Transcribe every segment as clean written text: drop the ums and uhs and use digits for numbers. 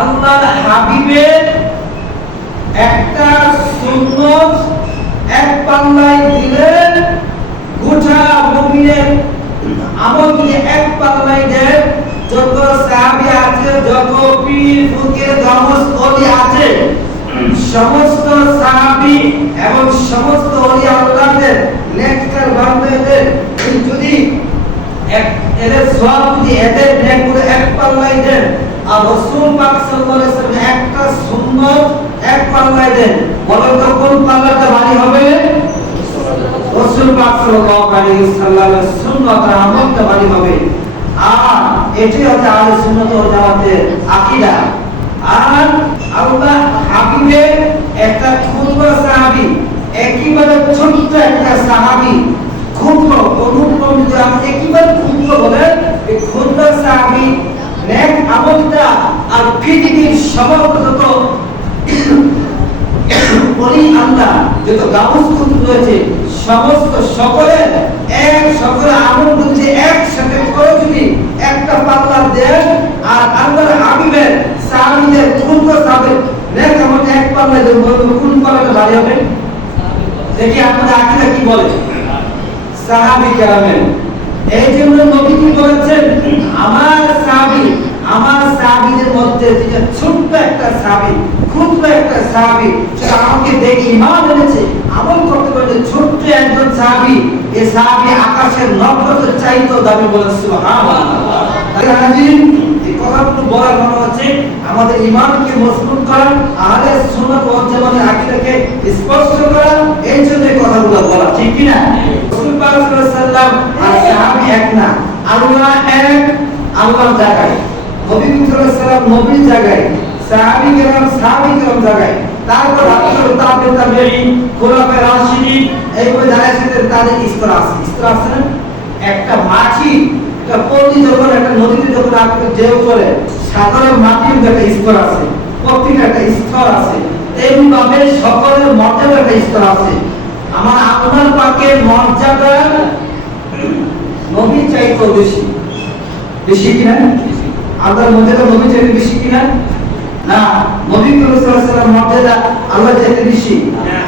আল্লাহর হাবিবের একটা সুন্নত এক পাল্লায় দিলেন, গোটা মুমিনের আমল দিয়ে এক পাল্লায় দেন। যত সাহাবী আছে, যত পীর ফকির গাউস ওলি আছে, সমস্ত সাহাবী এবং সমস্ত ওলি আল্লাহদের নেককার বান্দাদের যদি এদের সওয়াব যদি এদের নেকগুলো এক পাল্লায় দেন, আর রাসূল পাক সাল্লাল্লাহু আলাইহি ওয়াসাল্লাম একটা সুন্নাত এক পাল্লায় দেন, বলেন তো কোন পাল্লাটা ভারী হবে? রাসূল পাক সাল্লাল্লাহু আলাইহি ওয়াসাল্লামের সুন্নাত আর আমলটা ভারী হবে। আর এটি হচ্ছে আহলে সুন্নাত ওয়াল জামাতের আকীদা। আর আল্লাহ হাবিবের একটা ক্ষুদ্র সাহাবী, একেবারে ছোট্ট একটা সাহাবী, ক্ষুদ্র অনুপম, যদি আপনি একেবারে ক্ষুদ্র বলেন, এই ক্ষুদ্র সাহাবী নেক আমলটা আর পৃথিবীর সমগ্র ওলি আল্লাহ যত গাউস কুতুব রয়েছে সমস্ত সকলের আমল যদি একসাথে করে যদি একটা পাল্লা দেন, আর আল্লাহর হাবিবের সাহাবীদের ক্ষুদ্র সাহাবী নেক আমল এক পাল্লা দেন, বলুন কোন পাল্লাটা ভারী হবে? দেখি আপনাদের আকীদা কি বলে। সাহাবী কেরামের এই জন্য নবীজি বলেছেন, আমার সাহাবীদের মধ্যে যেটা ছোট্ট একটা সাহাবী, ক্ষুদ্র একটা সাহাবী, সেটা আমাকে দেখে ঈমান এনেছে, আমল করতে পারে, ছোট্ট একজন সাহাবী, এই সাহাবী আকাশের নক্ষত্রের চাইতেও দামি, বলেন সুবহানাল্লাহ। এই কথাগুলো বলার মানে হচ্ছে আমাদের ঈমানকে মজবুত করা, আহলে সুন্নাত ওয়াল জামাতের আকীদাকে স্পষ্ট করা, এই জন্য এই কথাগুলো বলা, ঠিক কি না? রাসূল পাক সাল্লাল্লাহু আলাইহি ওয়াসাল্লাম আর সাহাবী এক না, আল্লাহ এক, আল্লাহর জায়গায়, নবী সাল্লাল্লাহু আলাইহি ওয়াসাল্লাম নবীর জায়গায়, সাহাবী কেরাম জায়গায়, তারপর রাসূল তাবেঈন, খোলাফায়ে রাশিদিন, এইভাবে যারা এসেছেন তাদের স্তর আছে না? একটা মাছি, একটা পল্লী যখন একটা নদীতে যখন আপনি ঢেউ চলে, সাগরের মাটির একটা স্তর আছে, প্রত্যেকটা একটা স্তর আছে, এইভাবে সকলের মর্যাদার একটা স্তর আছে। আমার আল্লাহর পাকের মর্যাদা নবী চাইতে বেশি কিনা? আল্লাহর মর্যাদা নবী চাইতে বেশি কিনা? না, নবী সাল্লাল্লাহু আলাইহি ওয়াসাল্লাম মর্যাদা আল্লাহ চাইতে বেশি না।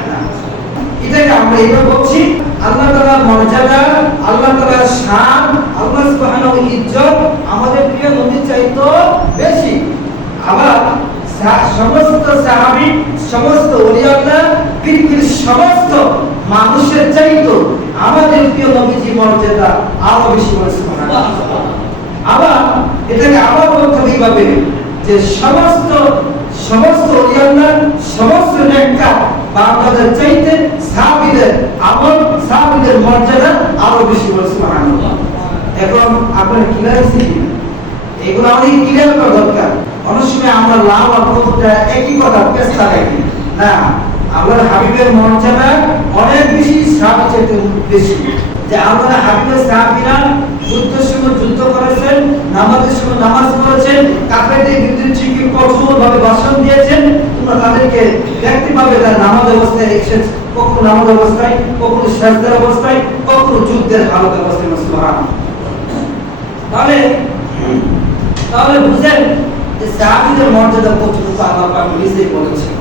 এটাকে আমরা এইভাবে বলছি, আল্লাহ তাআলার মর্যাদা, আল্লাহ তাআলার শান, আল্লাহ সুবহানাহু ওয়া ইজ্জত আমাদের প্রিয় নবী চাইতে বেশি। আবার সমস্ত সাহাবী, সমস্ত ওলি আল্লাহ, পৃথিবীর সমস্ত মানুষের চাইতে আমাদের প্রিয় নবীজি মর্যাদা আরো বেশি, বলেন সুবহানাল্লাহ। আবার এটাকে আবার বলতে হবে এইভাবে যে সমস্ত ওলি আল্লাহ, সমস্ত নেককার বান্দাদের চাইতে সাহাবীদের আমল, সাহাবীদের মর্যাদা আরো বেশি, বলেন সুবহানাল্লাহ। এখন আপনারা ক্লিয়ার হয়েছে কি? এগুলো আমাদের ক্লিয়ার করা দরকার। অনেক সময় আমরা লাভ আর ক্ষতিটা একই কথা পেশা রাখি না। আল্লাহর হাবিবের মর্যাদা অনেক বেশি, সাহাবী চাইতে বেশি। যে আল্লাহর হাবিবের সাহাবীরা যুদ্ধের সময় যুদ্ধ করেছেন, নামাজের সময় নামাজ পড়েছেন, কাফেরদের বিরুদ্ধে ঠিকই কঠোরভাবে ভাষণ দিয়েছেন, তোমরা তাদেরকে দেখতে পাবে তারা নামাজ অবস্থায় এসেছে, কখনো নামাজ অবস্থায়, কখনো সিজদার অবস্থায়, কখনো যুদ্ধের হালত অবস্থায়। সুবহানাল্লাহ। তাহলে বুঝেন যে সাহাবীদের মর্যাদা কতটুকু আল্লাহ পাক নিজেই বলেছেন।